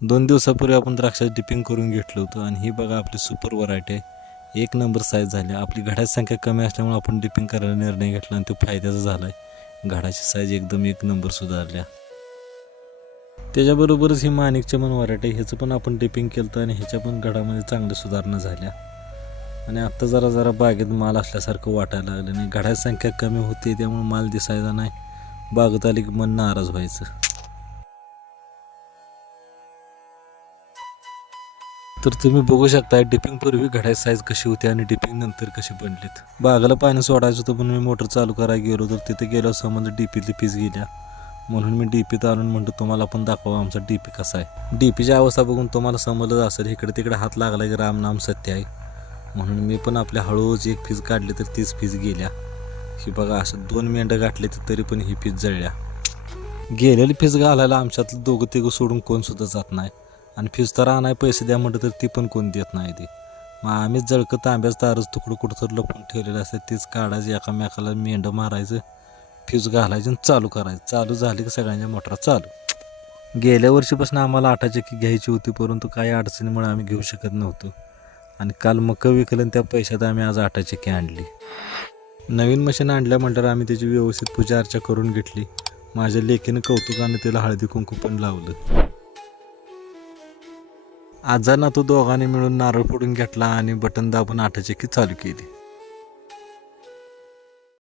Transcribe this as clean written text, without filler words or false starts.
2 दिवसापूर्वी आपण द्राक्षाचं डिपिंग करून घेतलं होतं आणि ही बघा आपली सुपर व्हरायटी आहे. 1 नंबर साईज झाली. आपली घडाची संख्या कमी असल्यामुळे आपण डिपिंग करायला निर्णय घेतला आणि तो फायद्याचा झाला आहे. घडाची साईज एकदम 1 नंबर सुधारल्या. त्याच्याबरोबरच ही माणिकचमन व्हरायटी ह्याचं पण आपण डिपिंग केलं होतं आणि ह्याच्या पण घडामध्ये चांगल्या सुधारणा झाल्या. आणि आत्ता जरा बागेत माल असल्यासारखं वाटायला लागलं. आणि घडाची संख्या कमी होती त्यामुळे माल दिसायचा नाही. बागेत आली की मन नाराज व्हायचं. तर तुम्ही बघू शकता डिपिंग पूर्वी घडाची साईज कशी होती आणि डिपिंग नंतर कशी बनलीत. बागाला पाणी सोडायचं होतं पण मी मोटर चालू करायला गेलो तर तिथे गेल्यावर समज डीपीतली पीस गेल्या. म्हणून मी डीपीत आणून म्हणतो तुम्हाला पण दाखवा आमचा डीपी कसा आहे. डीपीची अवस्था बघून तुम्हाला समजलं असेल इकडे तिकडे हात लागला की राम नाम सत्य आहे. म्हणून मी पण आपल्या हळूच एक पीस काढली तर 30 पीस गेल्या. ही बघा असं 2 मेंढं गाठले तर तरी पण ही पीस जळल्या. गेलेली फीस घालायला आमच्यातलं दोघं तिघं सोडून कोण सुद्धा जात नाही. आणि फीस तर आणाय पैसे द्या म्हटलं तर ती पण कोण देत नाही. ती मग आम्हीच जळकं तांब्याच तारच तुकडं कुठं तर लपून ठेवलेलं असतं तीच काढायचं एकामेकाला मेंढं मारायचं फ्यूज घालायचं आणि चालू करायचं. चालू झाली की सगळ्यांच्या मोटरा चालू. गेल्या वर्षीपासून आम्हाला 8 चक्की घ्यायची होती परंतु काही अडचणीमुळे आम्ही घेऊ शकत नव्हतो. आणि काल मका विकलं आणि त्या पैशात आम्ही आज 8 चक्की आणली. नवीन मशीन आणल्या म्हटल्यावर आम्ही त्याची व्यवस्थित पूजा अर्चा करून घेतली. माझ्या लेकीनं कौतुकाने त्याला हळदी कुंकू पण लावलं. आजांना तो दोघांनी मिळून नारळ फोडून घेतला आणि बटन दाबून 8 चक्की चालू केली.